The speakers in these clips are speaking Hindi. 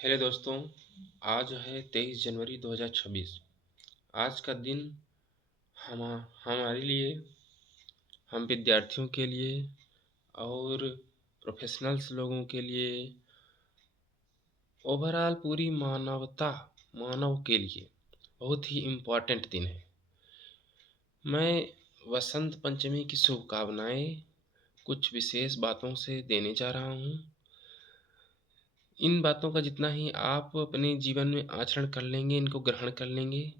हेलो दोस्तों। आज है 23 जनवरी 2026। आज का दिन हम हमारे लिए, हम विद्यार्थियों के लिए और प्रोफेशनल्स लोगों के लिए, ओवरऑल पूरी मानव के लिए बहुत ही इम्पोर्टेंट दिन है। मैं वसंत पंचमी की शुभकामनाएं कुछ विशेष बातों से देने जा रहा हूँ। इन बातों का जितना ही आप अपने जीवन में आचरण कर लेंगे, इनको ग्रहण कर लेंगे,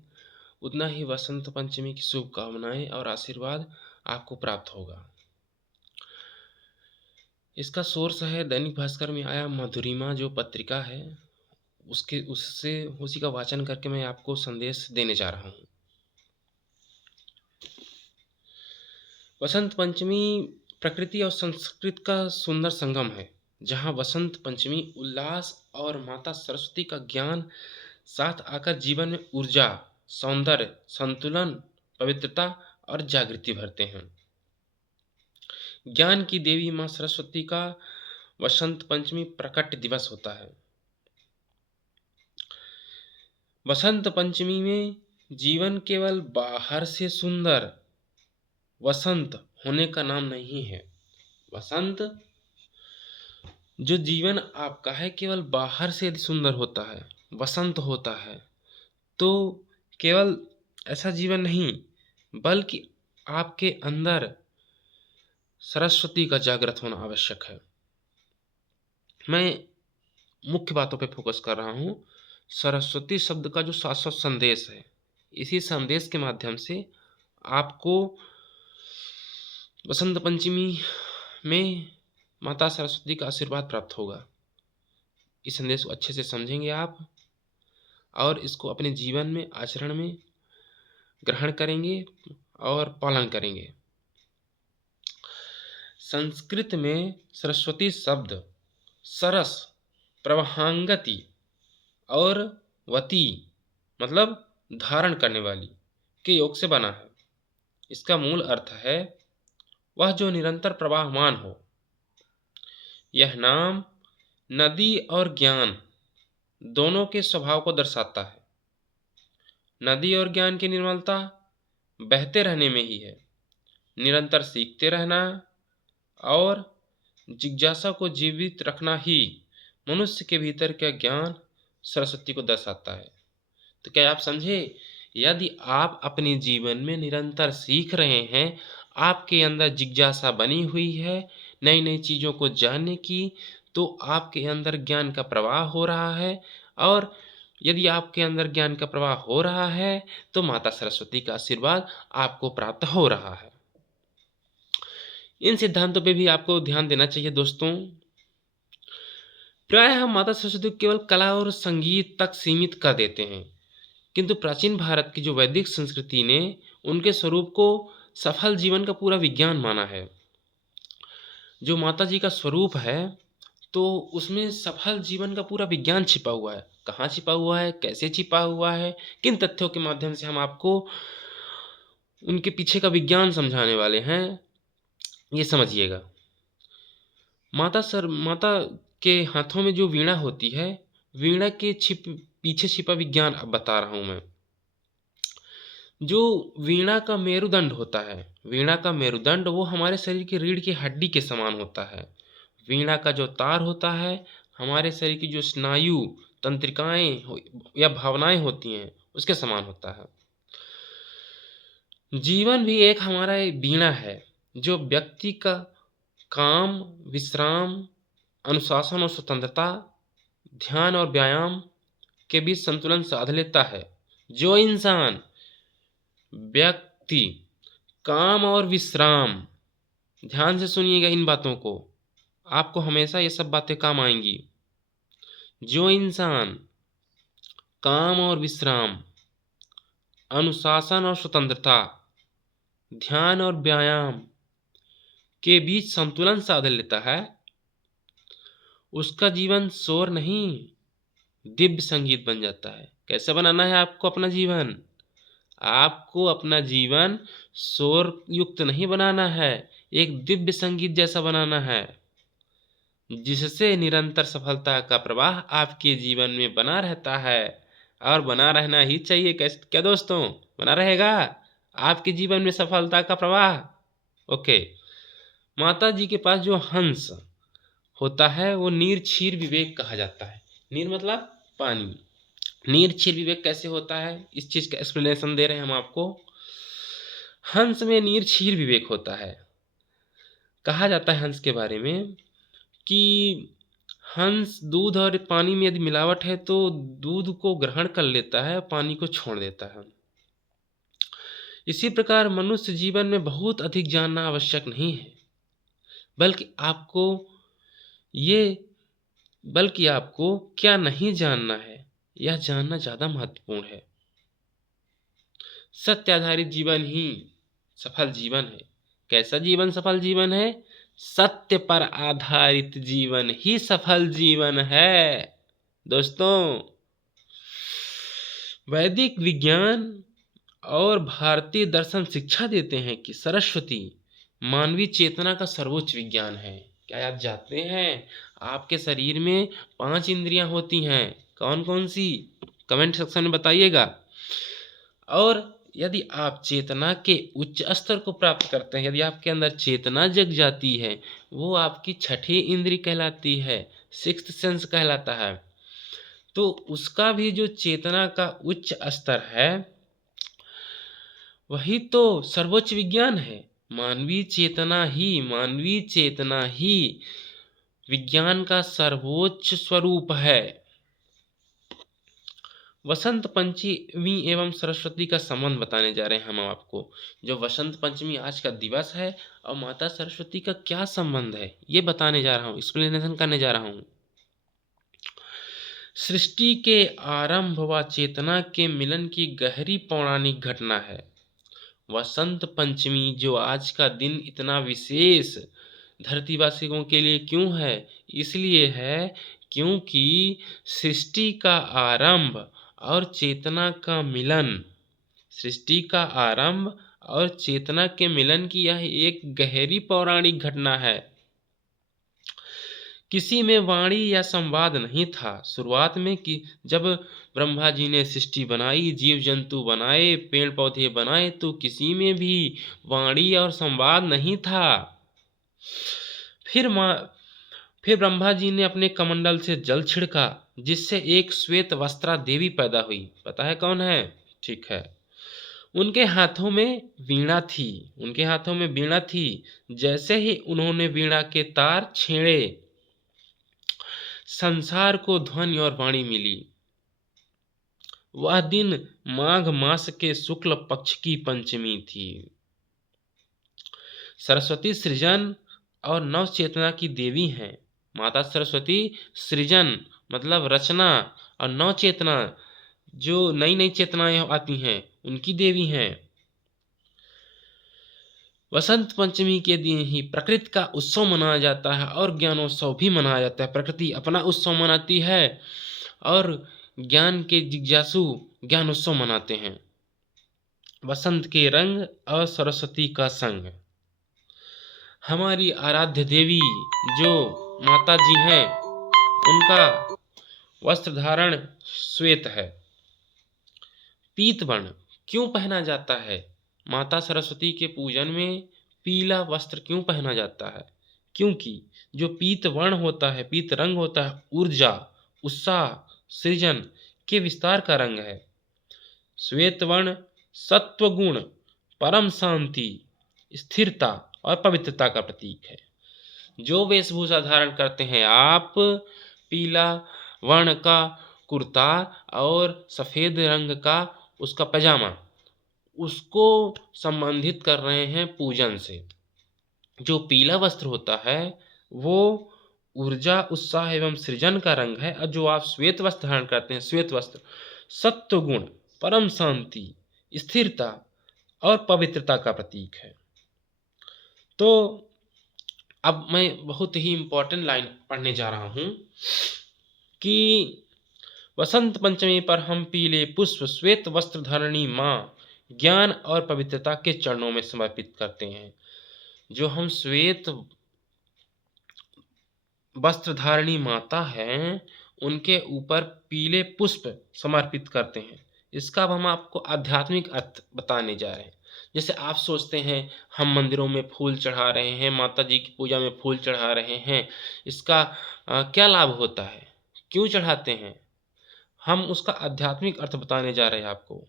उतना ही वसंत पंचमी की शुभकामनाएं और आशीर्वाद आपको प्राप्त होगा। इसका सोर्स है दैनिक भास्कर में आया मधुरिमा जो पत्रिका है, उसी का वाचन करके मैं आपको संदेश देने जा रहा हूँ। वसंत पंचमी प्रकृति और संस्कृत का सुंदर संगम है, जहाँ वसंत पंचमी उल्लास और माता सरस्वती का ज्ञान साथ आकर जीवन में ऊर्जा, सौंदर्य, संतुलन, पवित्रता और जागृति भरते हैं। ज्ञान की देवी माँ सरस्वती का वसंत पंचमी प्रकट दिवस होता है। वसंत पंचमी में जीवन केवल बाहर से सुंदर वसंत होने का नाम नहीं है। वसंत जो जीवन आपका है केवल बाहर से यदि सुंदर होता है, वसंत होता है, तो केवल ऐसा जीवन नहीं, बल्कि आपके अंदर सरस्वती का जागृत होना आवश्यक है। मैं मुख्य बातों पे फोकस कर रहा हूँ। सरस्वती शब्द का जो शाश्वत संदेश है, इसी संदेश के माध्यम से आपको वसंत पंचमी में माता सरस्वती का आशीर्वाद प्राप्त होगा। इस संदेश को अच्छे से समझेंगे आप और इसको अपने जीवन में, आचरण में ग्रहण करेंगे और पालन करेंगे। संस्कृत में सरस्वती शब्द सरस, प्रवहांगति और वती मतलब धारण करने वाली के योग से बना है। इसका मूल अर्थ है वह जो निरंतर प्रवाहमान हो। यह नाम नदी और ज्ञान दोनों के स्वभाव को दर्शाता है। नदी और ज्ञान की निर्मलता बहते रहने में ही है। निरंतर सीखते रहना और जिज्ञासा को जीवित रखना ही मनुष्य के भीतर का ज्ञान सरस्वती को दर्शाता है। तो क्या आप समझे? यदि आप अपने जीवन में निरंतर सीख रहे हैं, आपके अंदर जिज्ञासा बनी हुई है नई नई चीज़ों को जानने की, तो आपके अंदर ज्ञान का प्रवाह हो रहा है। और यदि आपके अंदर ज्ञान का प्रवाह हो रहा है, तो माता सरस्वती का आशीर्वाद आपको प्राप्त हो रहा है। इन सिद्धांतों पे भी आपको ध्यान देना चाहिए दोस्तों। प्राय हम माता सरस्वती को केवल कला और संगीत तक सीमित कर देते हैं, किंतु प्राचीन भारत की जो वैदिक संस्कृति ने उनके स्वरूप को सफल जीवन का पूरा विज्ञान माना है। जो माता जी का स्वरूप है, तो उसमें सफल जीवन का पूरा विज्ञान छिपा हुआ है। कहाँ छिपा हुआ है, कैसे छिपा हुआ है, किन तथ्यों के माध्यम से हम आपको उनके पीछे का विज्ञान समझाने वाले हैं, ये समझिएगा। माता के हाथों में जो वीणा होती है, वीणा के पीछे छिपा विज्ञान अब बता रहा हूं मैं। जो वीणा का मेरुदंड होता है, वीणा का मेरुदंड वो हमारे शरीर की रीढ़ की हड्डी के समान होता है। वीणा का जो तार होता है, हमारे शरीर की जो स्नायु तंत्रिकाएं या भावनाएं होती हैं, उसके समान होता है। जीवन भी एक हमारा वीणा है, जो व्यक्ति का काम, विश्राम, अनुशासन और स्वतंत्रता, ध्यान और व्यायाम के बीच संतुलन साध लेता है। जो इंसान, व्यक्ति, काम और विश्राम, ध्यान से सुनिएगा इन बातों को, आपको हमेशा ये सब बातें काम आएंगी। जो इंसान काम और विश्राम, अनुशासन और स्वतंत्रता, ध्यान और व्यायाम के बीच संतुलन साध लेता है, उसका जीवन शोर नहीं, दिव्य संगीत बन जाता है। कैसे बनाना है आपको अपना जीवन? आपको अपना जीवन शोर युक्त नहीं बनाना है, एक दिव्य संगीत जैसा बनाना है। जिससे निरंतर सफलता का प्रवाह आपके जीवन में बना रहता है और बना रहना ही चाहिए। कैसे क्या दोस्तों, बना रहेगा आपके जीवन में सफलता का प्रवाह। ओके। माता जी के पास जो हंस होता है वो नीर क्षीर विवेक कहा जाता है। नीर मतलब पानी। नीर क्षीर विवेक कैसे होता है, इस चीज का एक्सप्लेनेशन दे रहे हैं हम आपको। हंस में नीर क्षीर विवेक होता है। कहा जाता है हंस के बारे में कि हंस दूध और पानी में यदि मिलावट है तो दूध को ग्रहण कर लेता है, पानी को छोड़ देता है। इसी प्रकार मनुष्य जीवन में बहुत अधिक जानना आवश्यक नहीं है, बल्कि आपको ये बल्कि आपको क्या नहीं जानना है यह जानना ज्यादा महत्वपूर्ण है। सत्य आधारित जीवन ही सफल जीवन है। कैसा जीवन सफल जीवन है? सत्य पर आधारित जीवन ही सफल जीवन है। दोस्तों, वैदिक विज्ञान और भारतीय दर्शन शिक्षा देते हैं कि सरस्वती मानवीय चेतना का सर्वोच्च विज्ञान है। क्या आप जानते हैं आपके शरीर में 5 इंद्रियां होती हैं? कौन कौन सी? कमेंट सेक्शन में बताइएगा। और यदि आप चेतना के उच्च स्तर को प्राप्त करते हैं, यदि आपके अंदर चेतना जग जाती है, वो आपकी छठी इंद्री कहलाती है, सिक्स्थ सेंस कहलाता है। तो उसका भी जो चेतना का उच्च स्तर है वही तो सर्वोच्च विज्ञान है। मानवीय चेतना ही विज्ञान का सर्वोच्च स्वरूप है। वसंत पंचमी एवं सरस्वती का संबंध बताने जा रहे हैं हम आपको। जो वसंत पंचमी आज का दिवस है और माता सरस्वती का क्या संबंध है ये बताने जा रहा हूँ, एक्सप्लेनेशन करने जा रहा हूँ। सृष्टि के आरंभ व चेतना के मिलन की गहरी पौराणिक घटना है। वसंत पंचमी जो आज का दिन इतना विशेष धरतीवासियों के लिए क्यों है? इसलिए है क्योंकि सृष्टि का आरंभ और चेतना का मिलन, सृष्टि का आरंभ और चेतना के मिलन की यह एक गहरी पौराणिक घटना है। किसी में वाणी या संवाद नहीं था शुरुआत में कि जब ब्रह्मा जी ने सृष्टि बनाई, जीव जंतु बनाए, पेड़ पौधे बनाए, तो किसी में भी वाणी और संवाद नहीं था। फिर ब्रह्मा जी ने अपने कमंडल से जल छिड़का जिससे एक श्वेत वस्त्रा देवी पैदा हुई। पता है कौन है? ठीक है। उनके हाथों में वीणा थी। जैसे ही उन्होंने वीणा के तार छेड़े संसार को ध्वनि और वाणी मिली। वह दिन माघ मास के शुक्ल पक्ष की पंचमी थी। सरस्वती सृजन और नव चेतना की देवी हैं। माता सरस्वती सृजन मतलब रचना और नव चेतना जो नई नई चेतनाएं आती हैं उनकी देवी हैं। वसंत पंचमी के दिन ही प्रकृति का उत्सव मनाया जाता है और ज्ञानोत्सव भी मनाया जाता है। प्रकृति अपना उत्सव मनाती है और ज्ञान के जिज्ञासु ज्ञानोत्सव मनाते हैं। वसंत के रंग और सरस्वती का संग। हमारी आराध्य देवी जो माता जी हैं उनका वस्त्र धारण श्वेत है। पीत वर्ण क्यों पहना जाता है? माता सरस्वती के पूजन में पीला वस्त्र क्यों पहना जाता है? क्योंकि जो पीत वर्ण होता है, पीत रंग होता है, ऊर्जा, उत्साह, सृजन के विस्तार का रंग है। श्वेत वर्ण सत्व गुण, परम शांति, स्थिरता और पवित्रता का प्रतीक है। जो वेशभूषा धारण करते हैं आप, पीला वर्ण का कुर्ता और सफेद रंग का उसका पैजामा, उसको संबंधित कर रहे हैं पूजन से। जो पीला वस्त्र होता है वो ऊर्जा, उत्साह एवं सृजन का रंग है और जो आप श्वेत वस्त्र धारण करते हैं, श्वेत वस्त्र सत्व गुण, परम शांति, स्थिरता और पवित्रता का प्रतीक है। तो अब मैं बहुत ही इंपॉर्टेंट लाइन पढ़ने जा रहा हूं कि वसंत पंचमी पर हम पीले पुष्प श्वेत वस्त्र धारणी माँ ज्ञान और पवित्रता के चरणों में समर्पित करते हैं। जो हम श्वेत वस्त्र धारण करते हैं, श्वेत वस्त्र सत्व गुण, परम शांति, स्थिरता और पवित्रता का प्रतीक है। तो अब मैं बहुत ही इंपॉर्टेंट लाइन पढ़ने जा रहा हूं कि वसंत पंचमी पर हम पीले पुष्प श्वेत वस्त्र धारणी माँ ज्ञान और पवित्रता के चरणों में समर्पित करते हैं। जो हम श्वेत वस्त्रधारिणी माता हैं, उनके ऊपर पीले पुष्प समर्पित करते हैं। इसका अब हम आपको आध्यात्मिक अर्थ बताने जा रहे हैं। जैसे आप सोचते हैं हम मंदिरों में फूल चढ़ा रहे हैं, माता जी की पूजा में फूल चढ़ा रहे हैं, इसका क्या लाभ होता है? क्यों चढ़ाते हैं? हम उसका आध्यात्मिक अर्थ बताने जा रहे हैं आपको।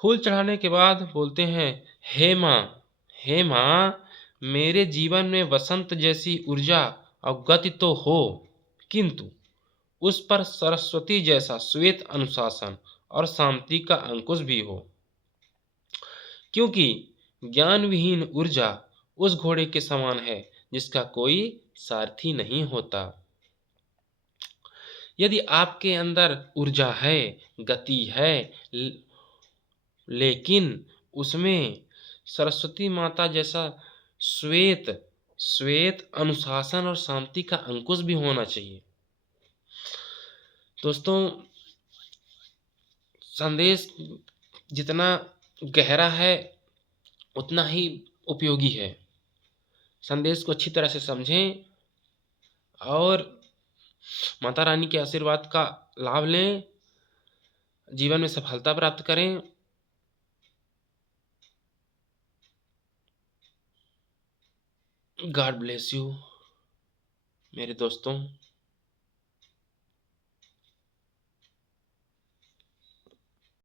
फूल चढ़ाने के बाद बोलते हैं, हे माँ, मेरे जीवन में वसंत जैसी ऊर्जा और गति तो हो, किंतु उस पर सरस्वती जैसा श्वेत अनुशासन और शांति का अंकुश भी हो। क्योंकि ज्ञान विहीन ऊर्जा उस घोड़े के समान है जिसका कोई सारथी नहीं होता। यदि आपके अंदर ऊर्जा है, गति है, लेकिन उसमें सरस्वती माता जैसा श्वेत श्वेत अनुशासन और शांति का अंकुश भी होना चाहिए। दोस्तों, संदेश जितना गहरा है उतना ही उपयोगी है। संदेश को अच्छी तरह से समझें और माता रानी के आशीर्वाद का लाभ लें, जीवन में सफलता प्राप्त करें। गॉड ब्लेस यू मेरे दोस्तों।